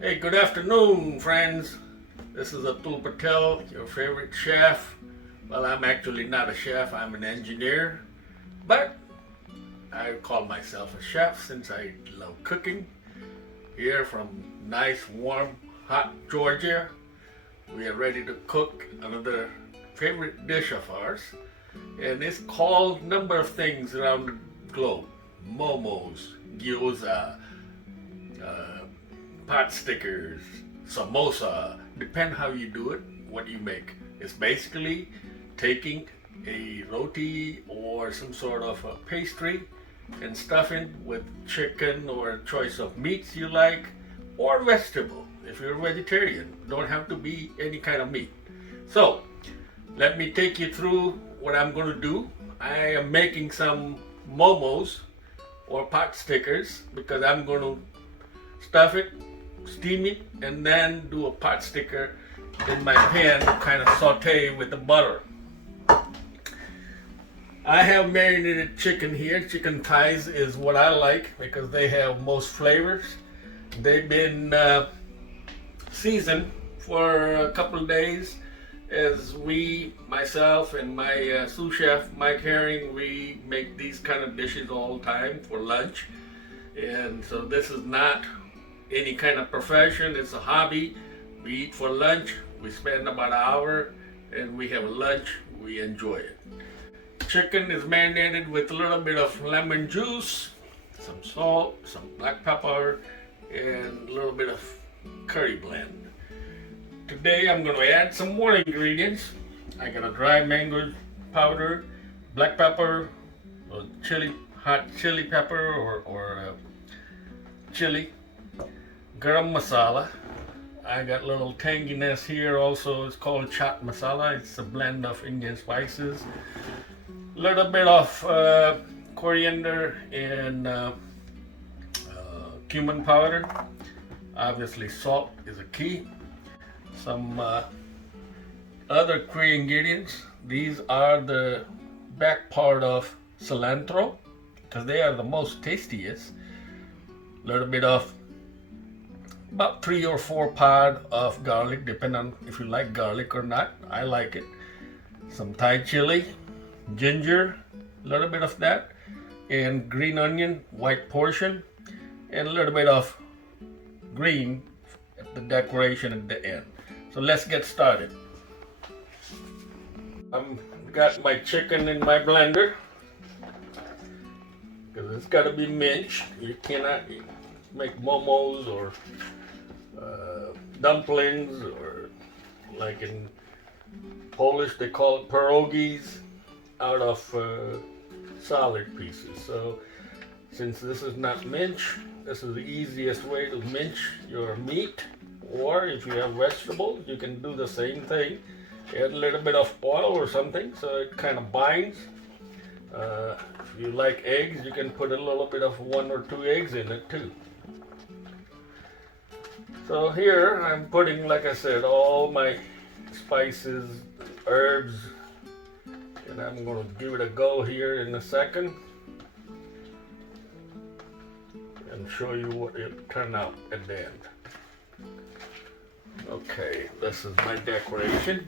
Hey, good afternoon, friends. This is Atul Patel, your favorite chef. Well, I'm actually not a chef, I'm an engineer, but I call myself a chef since I love cooking. Here from nice, warm, hot Georgia, we are ready to cook another favorite dish of ours, and it's called a number of things around the globe. Momos, Gyoza, pot stickers, samosa, depend how you do it, what you make. It's basically taking a roti or some sort of a pastry and stuffing with chicken or a choice of meats you like, or vegetable. If you're a vegetarian, don't have to be any kind of meat. So, let me take you through what I'm going to do. I am making some momos or pot stickers because I'm going to stuff it, steam it, and then do a pot sticker in my pan, kind of saute with the butter. I have marinated chicken here. Chicken thighs is what I like because they have most flavors. They've been seasoned for a couple of days as myself and my sous chef Mike Herring, we make these kind of dishes all the time for lunch. And so this is not any kind of profession, it's a hobby. We eat for lunch, we spend about an hour, and we have lunch, we enjoy it. Chicken is marinated with a little bit of lemon juice, some salt, some black pepper, and a little bit of curry blend. Today I'm going to add some more ingredients. I got a dry mango powder, black pepper, hot chili pepper or chili, Garam Masala. I got a little tanginess here also. It's called Chaat Masala. It's a blend of Indian spices. A little bit of coriander and cumin powder. Obviously salt is a key. Some other key ingredients. These are the back part of cilantro because they are the most tastiest. A little bit of about 3 or 4 pods of garlic, depending on if you like garlic or not. I like it. Some Thai chili, ginger, a little bit of that, and green onion, white portion, and a little bit of green at the decoration at the end. So let's get started. I've got my chicken in my blender because it's got to be minced. You cannot make momos or dumplings, or like in Polish they call it pierogies, out of solid pieces. So since this is not minced, this is the easiest way to mince your meat. Or if you have vegetables, you can do the same thing. Add a little bit of oil or something so it kind of binds. If you like eggs, you can put a little bit of 1 or 2 eggs in it too. So here I'm putting, like I said, all my spices, herbs, and I'm going to give it a go here in a second and show you what it turned out at the end. Okay, this is my decoration.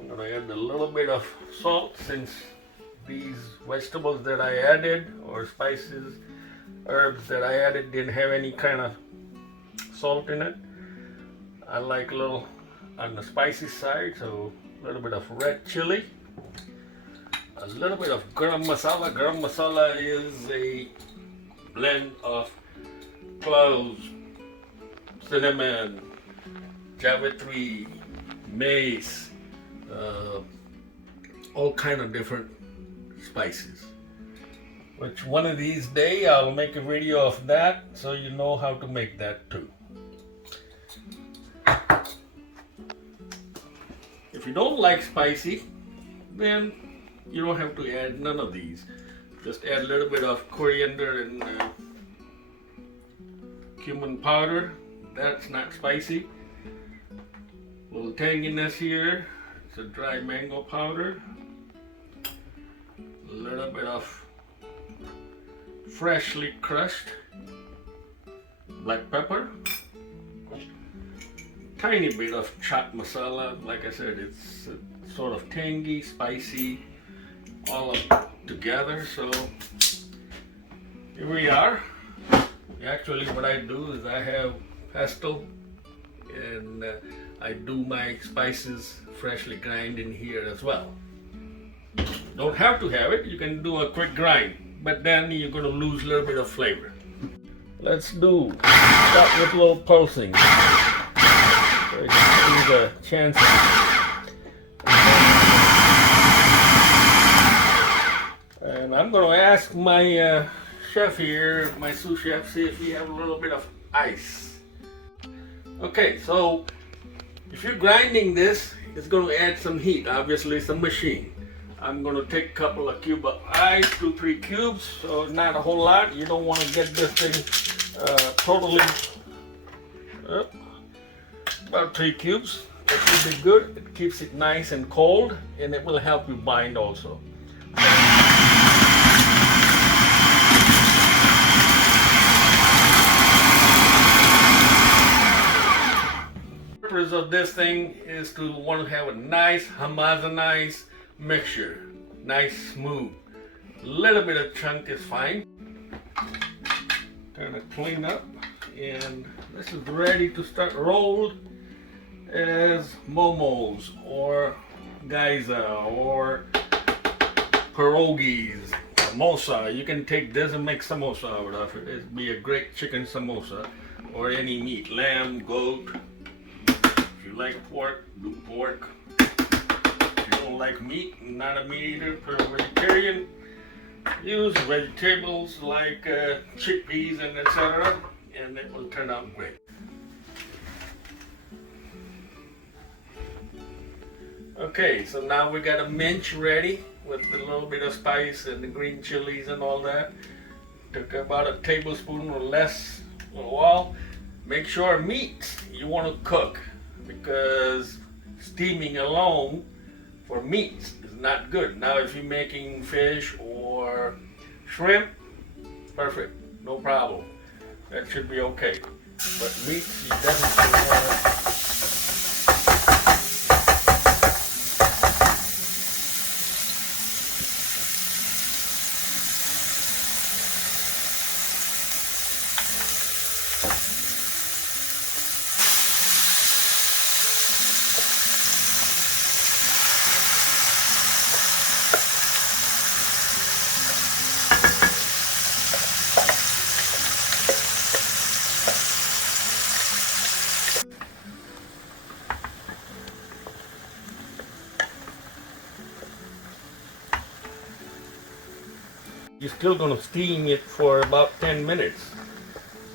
I'm going to add a little bit of salt since these vegetables that I added, or spices, herbs that I added, didn't have any kind of salt in it. I like a little on the spicy side, so a little bit of red chili, a little bit of garam masala. Garam masala is a blend of cloves, cinnamon, javitri, mace, all kind of different spices. Which one of these days I'll make a video of that so you know how to make that too. If you don't like spicy, then you don't have to add none of these. Just add a little bit of coriander and cumin powder. That's not spicy. A little tanginess here. It's a dry mango powder. A little bit of freshly crushed black pepper. tiny bit of Chaat Masala. Like I said, it's sort of tangy, spicy, all up together. So here we are. Actually, what I do is I have pesto, and I do my spices freshly grind in here as well. Don't have to have it, you can do a quick grind, but then you're going to lose a little bit of flavor. Let's start with a little pulsing. So you can see the chances. And I'm going to ask my chef here, my sous chef, see if we have a little bit of ice. Okay, so if you're grinding this, it's going to add some heat. Obviously, it's a machine. I'm going to take a couple of cubes of ice, 2-3 cubes, so not a whole lot. You don't want to get this thing totally, about 3 cubes. That should be good. It keeps it nice and cold, and it will help you bind also. The purpose of this thing is to want to have a nice homogenized mixture, nice smooth. A little bit of chunk is fine. Kind of clean up, and this is ready to start rolled as momos or Gyoza or pierogies, samosa. You can take this and make samosa out of it. It'd be a great chicken samosa, or any meat, lamb, goat. If you like pork, do pork. Don't like meat, not a meat eater, for a vegetarian, use vegetables like chickpeas and etc., and it will turn out great. Okay, so now we got a mince ready with a little bit of spice and the green chilies and all that. Took about a tablespoon or less a while. Make sure meat you want to cook, because steaming alone for meats is not good. Now if you're making fish or shrimp, perfect, no problem. That should be okay. But meats, you definitely want to. You're still going to steam it for about 10 minutes.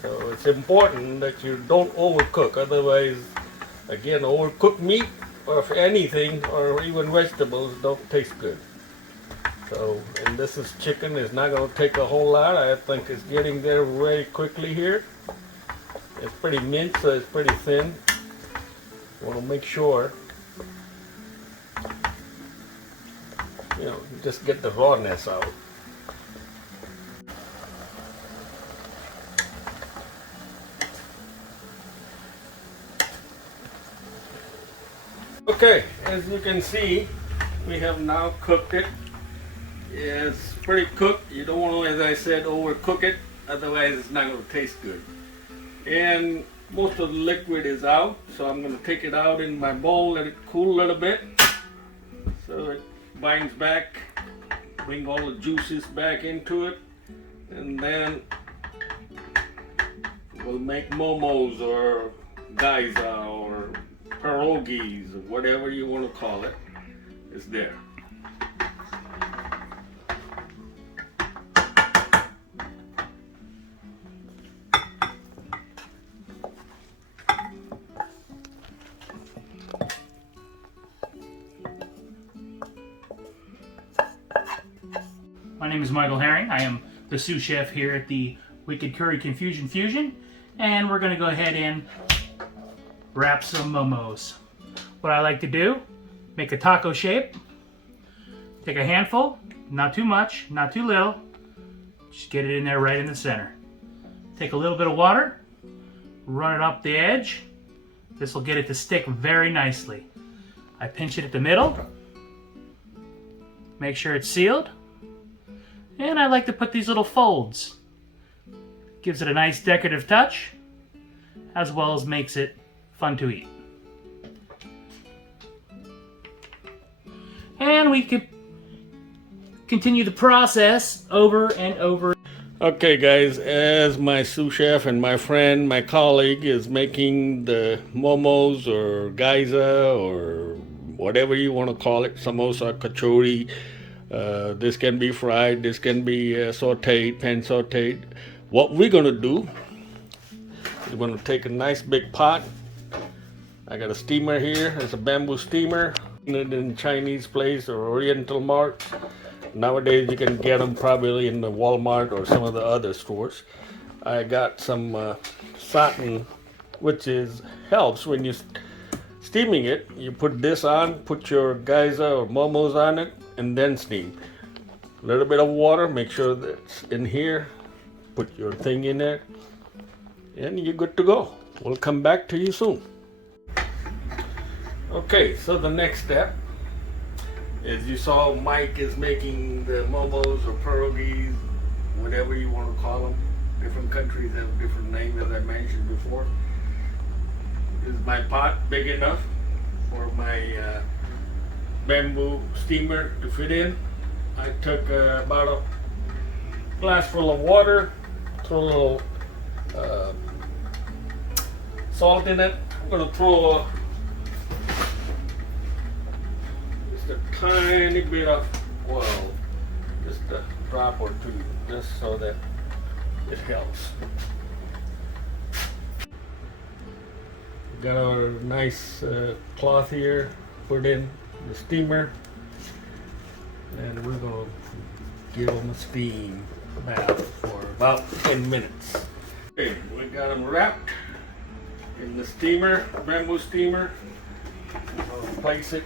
So it's important that you don't overcook. Otherwise, again, overcooked meat or anything or even vegetables don't taste good. So, and this is chicken. It's not going to take a whole lot. I think it's getting there very quickly here. It's pretty minced, so it's pretty thin. You want to make sure, you just get the rawness out. Okay, as you can see, we have now cooked it. It's pretty cooked. You don't want to, as I said, overcook it, otherwise it's not going to taste good. And most of the liquid is out, so I'm going to take it out in my bowl, let it cool a little bit, so it binds back, bring all the juices back into it, and then we'll make momos or Gyoza or pierogies, or whatever you want to call it, is there. My name is Michael Herring. I am the sous chef here at the Wicked Curry Confusion Fusion, and we're going to go ahead and wrap some momos. What I like to do, make a taco shape, take a handful, not too much, not too little, just get it in there right in the center. Take a little bit of water, run it up the edge, This will get it to stick very nicely. I pinch it at the middle, make sure it's sealed, and I like to put these little folds. Gives it a nice decorative touch, as well as makes it fun to eat. And we can continue the process over and over. Okay guys, as my sous chef and my friend, my colleague is making the momos or gyoza or whatever you want to call it, samosa, kachori, this can be fried, this can be sauteed, pan sauteed. What we're going to do is we're going to take a nice big pot. I got a steamer here, it's a bamboo steamer in Chinese place or Oriental Mart. Nowadays you can get them probably in the Walmart or some of the other stores. I got some satin, which helps when you steaming it. You put this on, put your gyoza or momos on it, and then steam. A little bit of water, make sure that's in here. Put your thing in there, and you're good to go. We'll come back to you soon. Okay, so the next step, as you saw, Mike is making the momos or pierogies, whatever you want to call them. Different countries have different names, as I mentioned before. Is my pot big enough for my bamboo steamer to fit in? I took about a glass full of water, throw a little salt in it. I'm going to throw just a tiny bit of oil, just a drop or two, just so that it helps. Got our nice cloth here, put in the steamer, and we're going to give them a steam bath for about 10 minutes. Okay, we got them wrapped in the steamer, bamboo steamer. We'll place it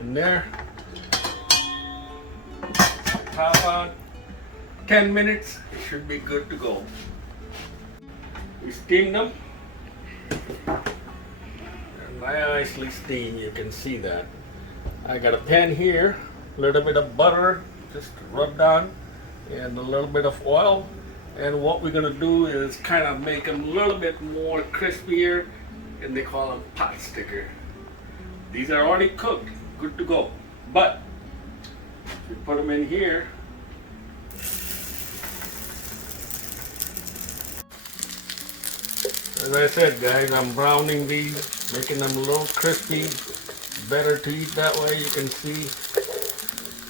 in there. Top on. 10 minutes, it should be good to go. We steam them. They're nicely steamed, you can see that. I got a pan here, a little bit of butter just rubbed on, and a little bit of oil. And what we're going to do is kind of make them a little bit more crispier, and they call them pot sticker. These are already cooked, good to go. But we put them in here. As I said, guys, I'm browning these, making them a little crispy. Better to eat that way. You can see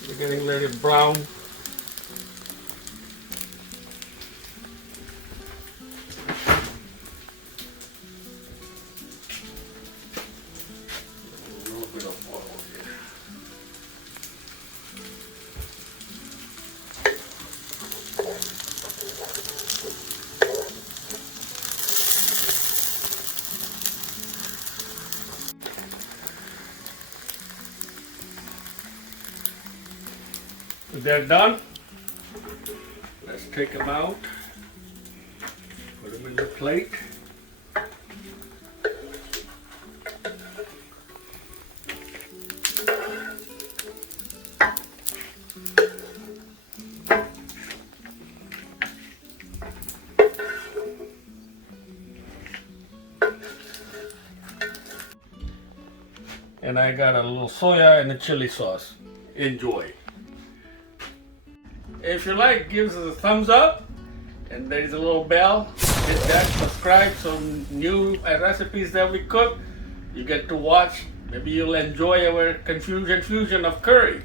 they're getting a little brown. A little bit of oil here. They're done. Let's take them out, put them in the plate. And I got a little soya and a chili sauce. Enjoy. If you like, give us a thumbs up, and there's a little bell. Hit that, subscribe, so new recipes that we cook, you get to watch. Maybe you'll enjoy our confusion fusion of curry.